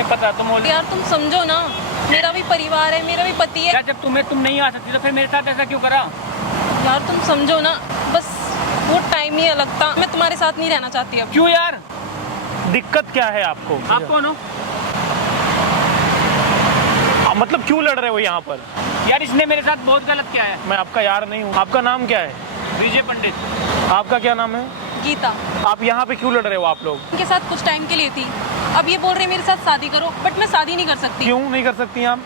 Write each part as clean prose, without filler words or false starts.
तुम्हें पता, तुम यार तुम समझो ना, मेरा भी परिवार है, मेरा भी पति है। क्या जब तुम नहीं आ सकती तो फिर मेरे साथ ऐसा क्यों करा? यार तुम समझो ना, बस वो टाइम ही अलग था। मैं तुम्हारे साथ नहीं रहना चाहती अब। क्यों यार? दिक्कत क्या है आपको? आप कौन हो? मतलब क्यों लड़ रहे हो यहाँ पर? यार इसने मेरे साथ बहुत गलत किया है। मैं आपका यार नहीं हूँ। आपका नाम क्या है? विजय पंडित। आपका क्या नाम है? गीता। आप यहाँ पे क्यों लड़ रहे हो आप लोग? उनके साथ कुछ टाइम के लिए थी, अब ये बोल रहे मेरे साथ शादी करो, बट मैं शादी नहीं कर सकती। क्यों नहीं कर सकती आप?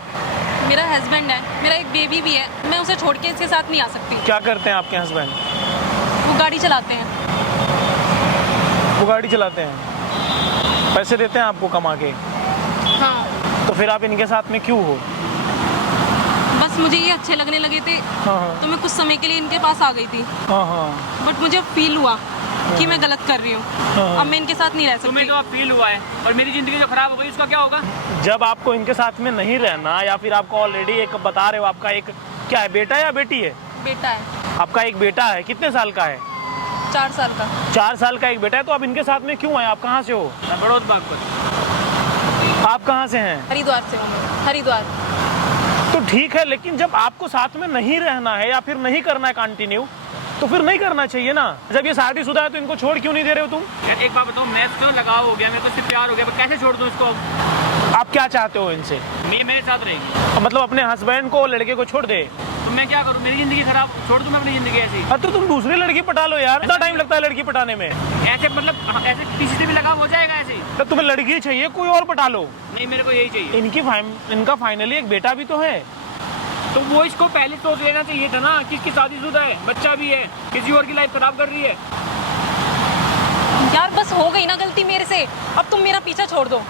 मेरा हस्बैंड है, मेरा एक बेबी भी है, मैं उसे छोड़ के इसके साथ नहीं आ सकती। क्या करते हैं आपके हस्बैंड? वो गाड़ी चलाते हैं। वो गाड़ी चलाते हैं, पैसे देते हैं आपको कमा के? हाँ। तो फिर आप इनके साथ में क्यों हो? बस मुझे ये अच्छे लगने लगे थे, हाँ तो मैं कुछ समय के लिए इनके पास आ गई थी। हाँ हाँ। बट मुझे फील हुआ कि मैं गलत कर रही हूँ। अब मैं इनके साथ नहीं रह तुम्हें सकती। तो अब फील हुआ है, और मेरी जिंदगी जो खराब हो गई उसका क्या होगा? जब आपको इनके साथ में नहीं रहना, या फिर आपको ऑलरेडी एक बता रहे हो, आपका एक क्या है, बेटा या बेटी है? बेटा है। आपका एक बेटा है, कितने साल का है? 4 साल का। 4 साल का एक बेटा है। तो आप इनके साथ में क्यों आए? आप कहाँ से हो? मैं बड़ौद बागपत। आप कहाँ से हैं? हरिद्वार से हूँ मैं, हरिद्वार। तो ठीक है, लेकिन जब आपको साथ में नहीं रहना है या फिर नहीं करना है कंटिन्यू, तो फिर नहीं करना चाहिए ना। जब ये शादीशुदा है तो इनको छोड़ क्यों नहीं दे रहे हो तुम? यार एक बात बताओ, मैं तो लगाव हो गया, मेरे को इससे प्यार हो गया, मैं कैसे छोड़ दूं इसको? आप क्या चाहते हो इनसे? ये मेरे साथ रहेगी। मतलब अपने हस्बैंड को, लड़के को छोड़ दे? तो मैं क्या करूं? मेरी जिंदगी खराब, छोड़ दूं मैं अपनी जिंदगी ऐसी? अब तो तुम दूसरी लड़की पटा लो यार, इतना टाइम लगता है लड़की पटाने में? ऐसे मतलब ऐसे किसी से भी लगाव हो जाएगा ऐसे? तो तुम्हें लड़की चाहिए, कोई और पटा लो। नहीं, मेरे को यही चाहिए। इनका फाइनली एक बेटा भी तो है। तो वो इसको पहले सोच लेना चाहिए था ना कि इसकी शादीशुदा है, बच्चा भी है, किसी और की लाइफ खराब कर रही है। यार बस हो गई ना गलती मेरे से, अब तुम मेरा पीछा छोड़ दो।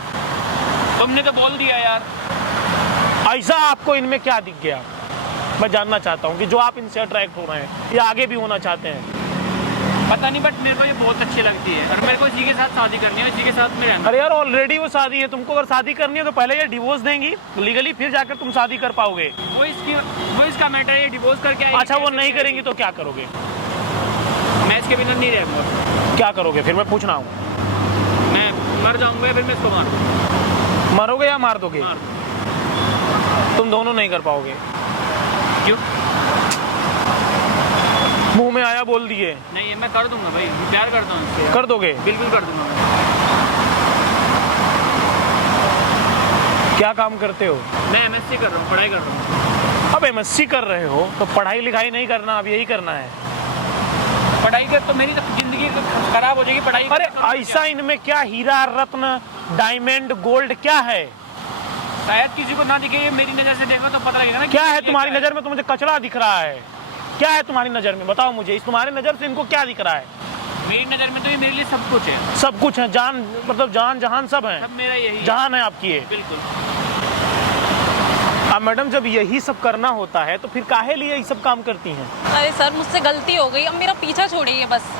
तुमने तो बोल दिया यार। ऐसा आपको इनमें क्या दिख गया? मैं जानना चाहता हूँ कि जो आप इनसे अट्रैक्ट हो रहे हैं या आगे भी होना चाहते हैं। पता नहीं, बट मेरे को ये बहुत अच्छी लगती है, और मेरे को इसी के साथ शादी करनी है, इसी के साथ में रहना। अरे यार ऑलरेडी वो शादी है, तुमको अगर शादी करनी है तो पहले ये डिवोर्स देंगी लीगली, फिर जाकर तुम शादी कर पाओगे। वो इसका मैटर है, ये डिवोर्स करके आएगी। अच्छा, वो नहीं करेंगी तो क्या करोगे? मैं इसके बिना नहीं रहूंगा। क्या करोगे फिर? मैं पूछ रहा हूँ। मैं मर जाऊंगा, फिर मैं इसको मार दूंगा। मरोगे या मार दोगे? मार दूंगा। तुम दोनों नहीं कर पाओगे। क्यों? मुंह में आया बोल दिए। नहीं, मैं कर दूंगा भाई, मैं प्यार करता हूँ इससे। कर दोगे? बिल्कुल कर दूंगा मैं। क्या काम करते हो? मैं MSc कर रहा हूँ, पढ़ाई कर रहा हूँ। अब MSc कर रहे हो तो पढ़ाई लिखाई नहीं करना, अब यही करना है। पढ़ाई कर तो मेरी तो जिंदगी खराब हो जाएगी पढ़ाई। अरे ऐसा इनमें क्या हीरा रत्न डायमंड गोल्ड क्या है? शायद किसी को ना दिखे, ये मेरी नजर से देखो तो पता लगेगा ना। क्या है तुम्हारी नजर में? तो मुझे कचरा दिख रहा है। क्या है तुम्हारी नजर में? बताओ मुझे, इस तुम्हारी नजर से इनको क्या दिख रहा है? मेरी नजर में तो ये मेरे लिए सब कुछ है। सब कुछ है? जान, मतलब जान जहान सब है? सब मेरा यही है। जहान है आपकी है? बिल्कुल। अब मैडम जब यही सब करना होता है तो फिर काहे लिए ये सब काम करती हैं? अरे सर, मुझसे गलती हो गई, अब मेरा पीछा छोड़िए बस।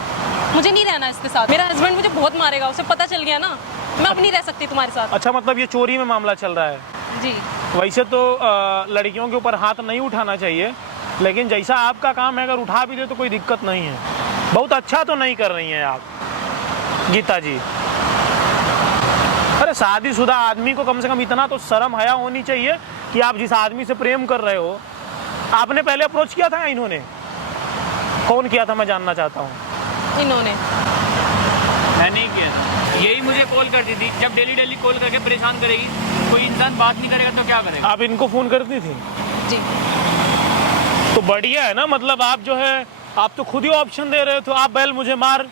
मुझे नहीं रहना इसके साथ। मेरा हस्बैंड मुझे बहुत मारेगा, उसे पता चल गया ना। मैं अब नहीं रह सकती तुम्हारे साथ। अच्छा, मतलब ये चोरी में मामला चल रहा है? जी। वैसे तो लड़कियों के ऊपर हाथ नहीं उठाना चाहिए, लेकिन जैसा आपका काम है, अगर उठा भी दे तो कोई दिक्कत नहीं है। बहुत अच्छा तो नहीं कर रही हैं आप गीता जी। अरे शादीशुदा आदमी को कम से कम इतना तो शर्म हया होनी चाहिए कि आप जिस आदमी से प्रेम कर रहे हो, आपने पहले अप्रोच किया था या इन्होंने? कौन किया था, मैं जानना चाहता हूँ। इन्होंने। मैं नहीं किया था, यही मुझे कॉल करती थी। जब डेली कॉल करके परेशान करेगी, कोई इंसान बात नहीं करेगा तो क्या करेगा? आप इनको फोन करती थी? जी। तो बढ़िया है ना, मतलब आप जो है, आप तो खुद ही ऑप्शन दे रहे हो। तो आप बैल मुझे मार।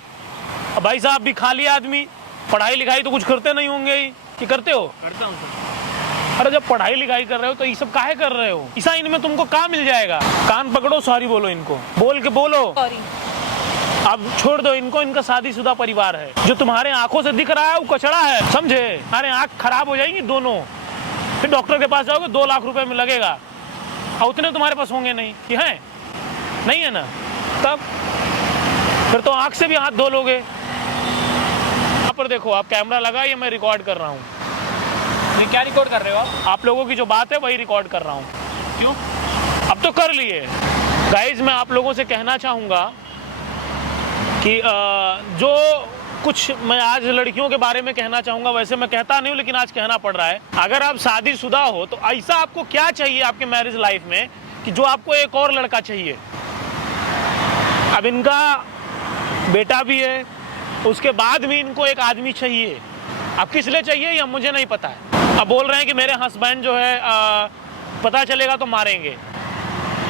अब भाई साहब भी खाली आदमी, पढ़ाई लिखाई तो कुछ करते नहीं होंगे ही, कि करते हो? करता हूँ सर। अरे जब पढ़ाई लिखाई कर रहे हो तो ये सब काहे कर रहे हो? ऐसा इनमें तुमको कहाँ मिल जाएगा? कान पकड़ो, सॉरी बोलो इनको, बोल के बोलो। सॉरी। अब छोड़ दो इनको, इनका शादीशुदा परिवार है। जो तुम्हारे आंखों से दिख रहा है वो कचड़ा है, समझे? हमारे आंख खराब हो जाएंगी दोनों, फिर डॉक्टर के पास जाओगे 2 लाख रुपए में लगेगा, और उतने तुम्हारे पास होंगे नहीं कि हैं? नहीं है ना? तब फिर तो आंख से भी हाथ धो लोगे। यहाँ पर देखो, आप कैमरा लगा, ये मैं रिकॉर्ड कर रहा हूँ। ये क्या रिकॉर्ड कर रहे हो आप? आप लोगों की जो बात है वही रिकॉर्ड कर रहा हूँ। क्यों? अब तो कर लिए। गाइज, मैं आप लोगों से कहना चाहूँगा कि जो कुछ मैं आज लड़कियों के बारे में कहना चाहूँगा। वैसे मैं कहता नहीं हूँ, लेकिन आज कहना पड़ रहा है। अगर आप शादीशुदा हो तो ऐसा आपको क्या चाहिए आपके मैरिज लाइफ में कि जो आपको एक और लड़का चाहिए। अब इनका बेटा भी है, उसके बाद भी इनको एक आदमी चाहिए। अब किस लिए चाहिए ये मुझे नहीं पता है। अब बोल रहे हैं कि मेरे हस्बैंड जो है पता चलेगा तो मारेंगे।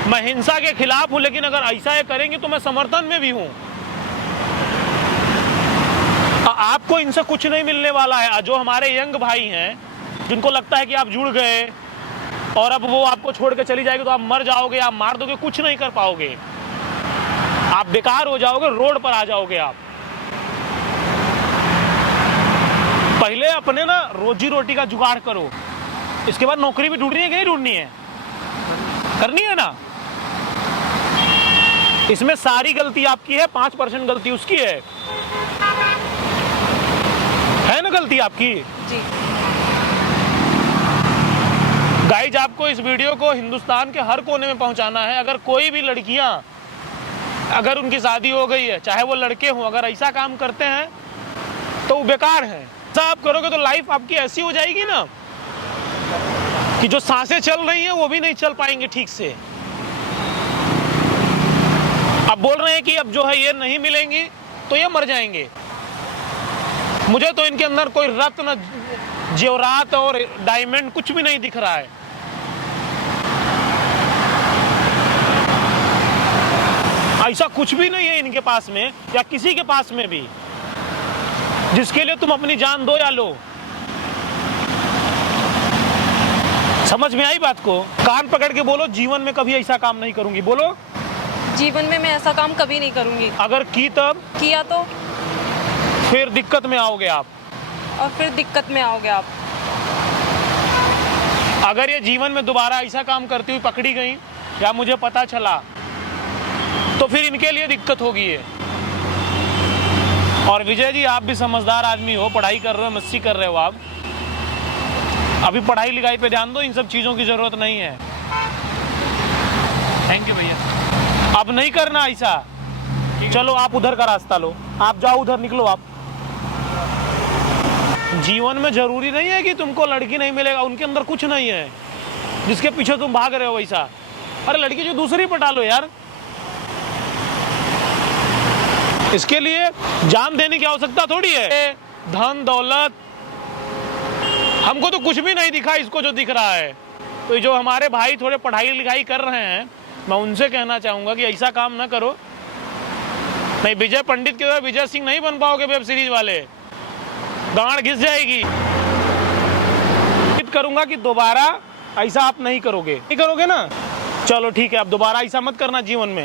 मैं हिंसा के खिलाफ हूं, लेकिन अगर ऐसा ये करेंगे तो मैं समर्थन में भी हूं। आपको इनसे कुछ नहीं मिलने वाला है। जो हमारे यंग भाई हैं जिनको लगता है कि आप जुड़ गए और अब वो आपको छोड़ के चली जाएगी तो आप मर जाओगे, आप मार दोगे, कुछ नहीं कर पाओगे, आप बेकार हो जाओगे, रोड पर आ जाओगे आप। पहले अपने ना रोजी रोटी का जुगाड़ करो, इसके बाद नौकरी भी ढूंढनी है कि नहीं ढूंढनी है, करनी है ना। इसमें सारी गलती आपकी है, 5% गलती उसकी है ना गलती आपकी। जी गाइज, आपको इस वीडियो को हिंदुस्तान के हर कोने में पहुंचाना है। अगर कोई भी लड़कियां, अगर उनकी शादी हो गई है, चाहे वो लड़के हों, अगर ऐसा काम करते हैं तो वो बेकार है। ऐसा आप करोगे तो लाइफ आपकी ऐसी हो जाएगी ना कि जो सांसें चल रही हैं वो भी नहीं चल पाएंगे ठीक से। अब बोल रहे हैं कि अब जो है ये नहीं मिलेंगी तो ये मर जाएंगे। मुझे तो इनके अंदर कोई रत्न, जेवरात और डायमंड कुछ भी नहीं दिख रहा है। ऐसा कुछ भी नहीं है इनके पास में या किसी के पास में भी जिसके लिए तुम अपनी जान दो या लो। समझ में आई बात को? कान पकड़ के बोलो, जीवन में कभी ऐसा काम नहीं करूंगी। बोलो, जीवन में मैं ऐसा काम कभी नहीं करूंगी। अगर की तब किया तो फिर दिक्कत में आओगे आप, और फिर दिक्कत में आओगे आप। अगर ये जीवन में दोबारा ऐसा काम करती हुई पकड़ी गई या मुझे पता चला तो फिर इनके लिए दिक्कत होगी ये। और विजय जी, आप भी समझदार आदमी हो, पढ़ाई कर रहे हो, मस्ती कर रहे हो आप। अभी पढ़ाई लिखाई पे ध्यान दो, इन सब चीज़ों की ज़रूरत नहीं है। थैंक यू भैया। अब नहीं करना ऐसा। चलो आप उधर का रास्ता लो, आप जाओ, उधर निकलो आप। जीवन में जरूरी नहीं है कि तुमको लड़की नहीं मिलेगा, उनके अंदर कुछ नहीं है जिसके पीछे तुम भाग रहे हो वैसा। अरे लड़की जो दूसरी पटा लो यार, इसके लिए जान देने की आवश्यकता थोड़ी है। धन दौलत हमको तो कुछ भी नहीं दिखा, इसको जो दिख रहा है। तो जो हमारे भाई थोड़े पढ़ाई लिखाई कर रहे हैं, मैं उनसे कहना चाहूंगा कि ऐसा काम ना करो। नहीं, विजय पंडित के तरह विजय सिंह नहीं बन पाओगे वेब सीरीज वाले, गांड घिस जाएगी। करूंगा कि दोबारा ऐसा आप नहीं करोगे, नहीं करोगे ना। चलो ठीक है, अब दोबारा ऐसा मत करना जीवन में।